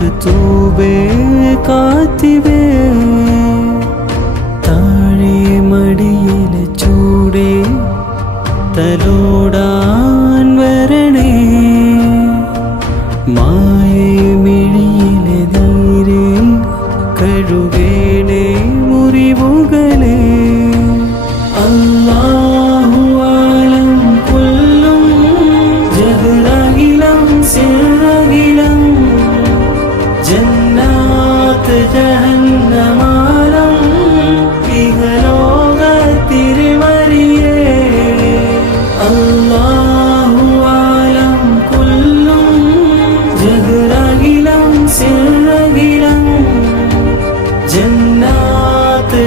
മക്തൂബേ കാത്തിബേ താഴെ മടിയിലെ ചൂടേ തലോടാൻ വരണേ മായേ മിഴിയിലെ നീരേ കഴുകേണേ മുറിവുകളേ അല്ലാഹു ആലം കുല്ലും ജഹ്റകിലം സിർറകിലം ജന്നാത്ത് ജഹന്നമാലം ഇഹലോകത്തിരുമറിയേ അല്ലാഹു ആലം കുല്ലും ജഹ്റകിലം സിർറകിലം ജന്നാത്ത്